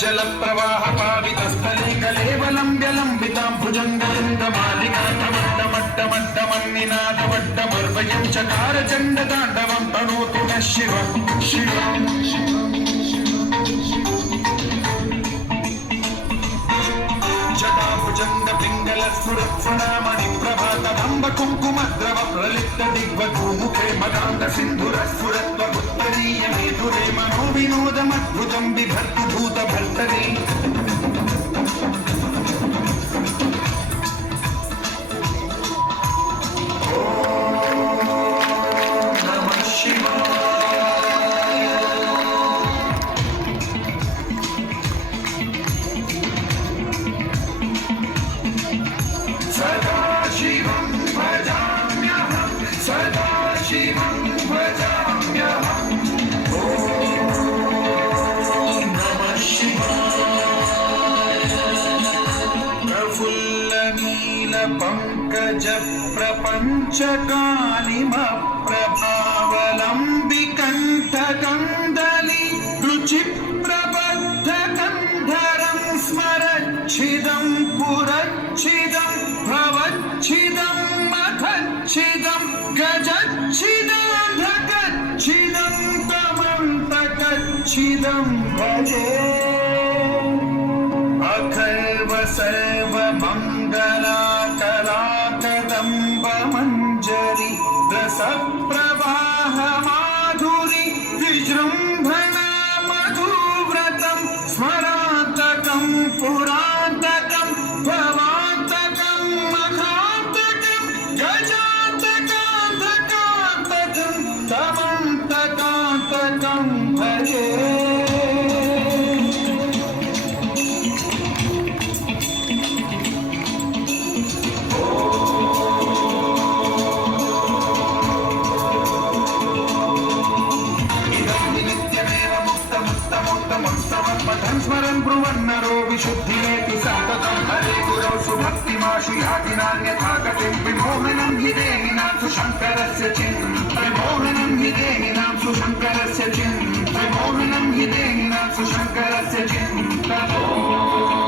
जल प्रवाह पावित स्थले कलेवलं व्यलंबितां भुजंगलिंगमालिकाटमट्टमट्टमट्टमन्निनादवट्टमर्वयं चकार चण्डताण्डवं तनोतु नः शिवं शिवं जटा भुजंग पिंगल सुरत्सुनामणि प्रभातदम्ब कुङ्कुमद्रव प्रलिप्त दिग्वधूमुखे मदान्त सिन्धुरस्फुरत्व उत्तरीय मेधुरे मनो विनोदमद्भुतं बिभर्तु भूतभर्तरि पंकज प्रपंचकालिम प्रभावलंबिकंठकंदली रुचि प्रबद्ध कंधरं स्मरच्छिदं पुरच्छिदं भवच्छिदं मथच्छिदं गजच्छिदं तमन्तकच्छिदं भजे अखर्व सर्व मंगला मंजरी रस प्रवाह माधुरी विजृंभणा मधुव्रतं स्मरान्तकं पुरान्तकं भवान्तकं मखान्तकं गजान्तकान्तकान्तकं तमन्तकान्तकं भजे स्मरन् ब्रुवन्नरो विशुद्धिमेति सन्ततं हरे गुरौ सुभक्तिमाशु यातिनान्यथा गतिं विमोहनं हि देहिनां सुशङ्करस्य विमोहनं हि देहिनां सुशङ्करस्य विमोहनं हि देहिनां सुशङ्करस्य चिन्तनम्